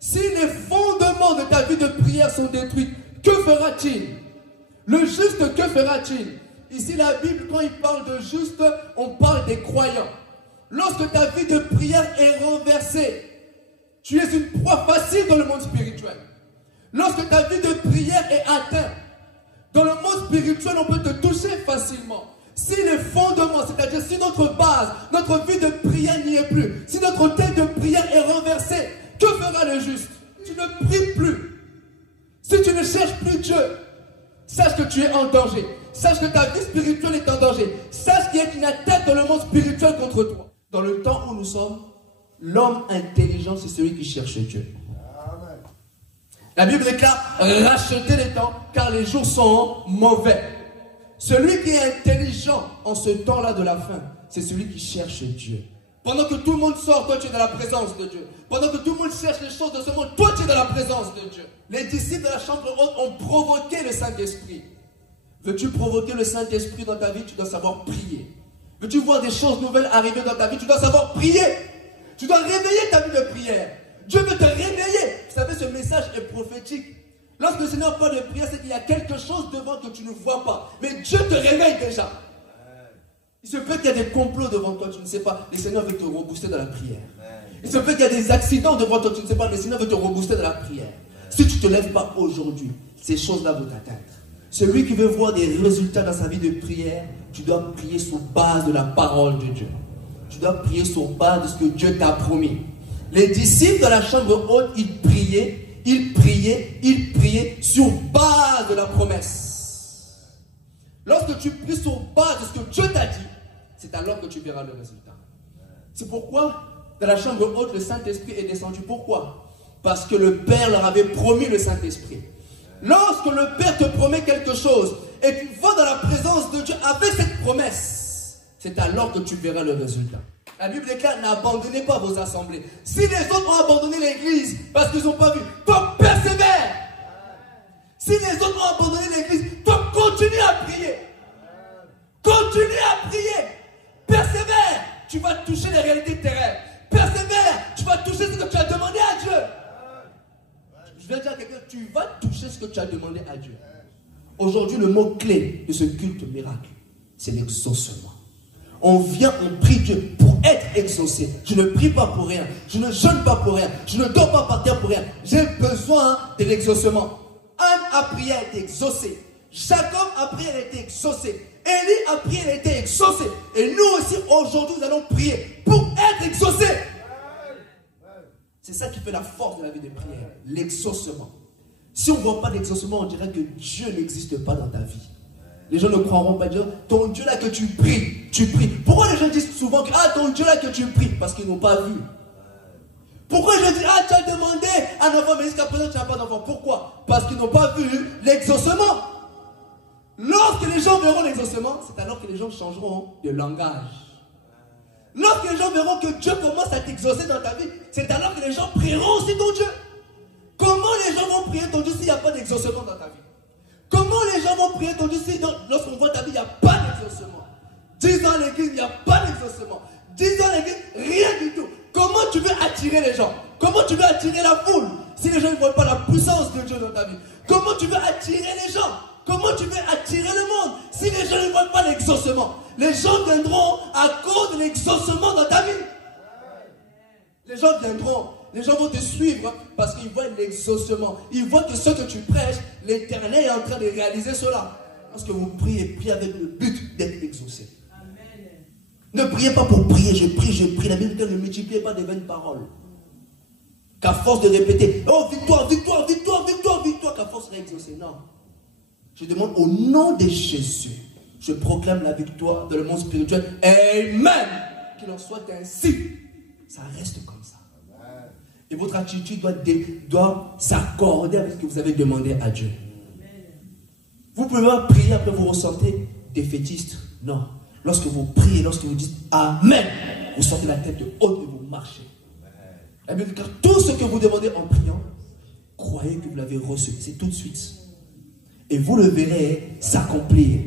Si les fondements de ta vie de prière sont détruits, que fera-t-il? Le juste, que fera-t-il? Ici, la Bible, quand il parle de juste, on parle des croyants. Lorsque ta vie de prière est renversée, tu es une proie facile dans le monde spirituel. Lorsque ta vie de prière est atteinte, dans le monde spirituel, on peut te toucher facilement. Si les fondements, c'est-à-dire si notre base, notre vie de prière n'y est plus, si notre autel de prière est renversé, que fera le juste? Tu ne pries plus. Si tu ne cherches plus Dieu, sache que tu es en danger. Sache que ta vie spirituelle est en danger. Sache qu'il y a une attaque dans le monde spirituel contre toi. Dans le temps où nous sommes, l'homme intelligent, c'est celui qui cherche Dieu. Amen. La Bible déclare, rachetez les temps, car les jours sont mauvais. Celui qui est intelligent en ce temps-là de la fin, c'est celui qui cherche Dieu. Pendant que tout le monde sort, toi tu es dans la présence de Dieu. Pendant que tout le monde cherche les choses de ce monde, toi tu es dans la présence de Dieu. Les disciples de la chambre haute ont provoqué le Saint-Esprit. Veux-tu provoquer le Saint-Esprit dans ta vie? Tu dois savoir prier. Veux-tu voir des choses nouvelles arriver dans ta vie? Tu dois savoir prier. Tu dois réveiller ta vie de prière. Dieu veut te réveiller. Vous savez, ce message est prophétique. Lorsque le Seigneur parle de prière, c'est qu'il y a quelque chose devant que tu ne vois pas. Mais Dieu te réveille déjà. Il se peut qu'il y a des complots devant toi, tu ne sais pas. Le Seigneur veut te rebooster dans la prière. Il se peut qu'il y a des accidents devant toi, tu ne sais pas. Le Seigneur veut te rebooster dans la prière. Si tu ne te lèves pas aujourd'hui, ces choses-là vont t'atteindre. Celui qui veut voir des résultats dans sa vie de prière, tu dois prier sur base de la parole de Dieu. Tu dois prier sur base de ce que Dieu t'a promis. Les disciples de la chambre haute, ils priaient sur base de la promesse. Lorsque tu pries sur base de ce que Dieu t'a dit, c'est alors que tu verras le résultat. C'est pourquoi dans la chambre haute, le Saint-Esprit est descendu. Pourquoi? Parce que le Père leur avait promis le Saint-Esprit. Lorsque le Père te promet quelque chose et tu vas dans la présence de Dieu avec cette promesse, c'est alors que tu verras le résultat. La Bible déclare, n'abandonnez pas vos assemblées. Si les autres ont abandonné l'église parce qu'ils n'ont pas vu, toi persévère. Si les autres ont abandonné l'église, toi continue à prier. Continue à prier. Persévère. Tu vas toucher les réalités de tes rêves. Persévère. Tu vas toucher ce que tu as demandé à Dieu. Je vais dire à quelqu'un, tu vas toucher ce que tu as demandé à Dieu. Aujourd'hui, le mot clé de ce culte miracle, c'est l'exaucement. On vient, on prie Dieu pour être exaucé. Je ne prie pas pour rien. Je ne jeûne pas pour rien. Je ne dors pas par terre pour rien. J'ai besoin de l'exaucement. Anne a prié, elle a été exaucée. Jacob a prié, elle a été exaucée. Élie a prié, elle a été exaucée. Et nous aussi, aujourd'hui, nous allons prier pour être exaucés. C'est ça qui fait la force de la vie de prière. L'exaucement. Si on ne voit pas d'exaucement, on dirait que Dieu n'existe pas dans ta vie. Les gens ne croiront pas Dieu. Ton Dieu là que tu pries, tu pries. Pourquoi les gens disent souvent que ton Dieu là que tu pries? Parce qu'ils n'ont pas vu. Pourquoi les gens disent tu as demandé un enfant mais jusqu'à présent tu n'as pas d'enfant? Pourquoi? Parce qu'ils n'ont pas vu l'exaucement. Lorsque les gens verront l'exaucement, c'est alors que les gens changeront de langage. Lorsque les gens verront que Dieu commence à t'exaucer dans ta vie, c'est alors que les gens prieront aussi ton Dieu. Comment les gens vont prier ton Dieu s'il n'y a pas d'exaucement dans ta vie? Comment les gens vont prier ton Dieu si lorsqu'on voit ta vie, il n'y a pas d'exaucement? 10 ans à l'église, il n'y a pas d'exaucement. 10 ans à l'église, rien du tout. Comment tu veux attirer les gens? Comment tu veux attirer la foule si les gens ne voient pas la puissance de Dieu dans ta vie? Comment tu veux attirer les gens? Comment tu veux attirer le monde si les gens ne voient pas l'exaucement? Les gens viendront à cause de l'exaucement dans ta vie. Les gens viendront. Les gens vont te suivre parce qu'ils voient l'exaucement. Ils voient que ce que tu prêches, l'Éternel est en train de réaliser cela. Parce que vous priez, priez avec le but d'être exaucé. Amen. Ne priez pas pour prier, je prie, je prie. La Bible dit ne multipliez pas des vaines paroles. Qu'à force de répéter, oh victoire, victoire, victoire, victoire, victoire, qu'à force sera exaucé. Non. Je demande au nom de Jésus, je proclame la victoire dans le monde spirituel. Amen. Qu'il en soit ainsi. Ça reste comme ça. Et votre attitude doit s'accorder avec ce que vous avez demandé à Dieu. Vous pouvez pas prier après vous ressentez défaitiste. Non. Lorsque vous priez, lorsque vous dites Amen, vous sortez la tête haute et vous marchez. La Bible dit, car tout ce que vous demandez en priant, croyez que vous l'avez reçu. C'est tout de suite. Et vous le verrez s'accomplir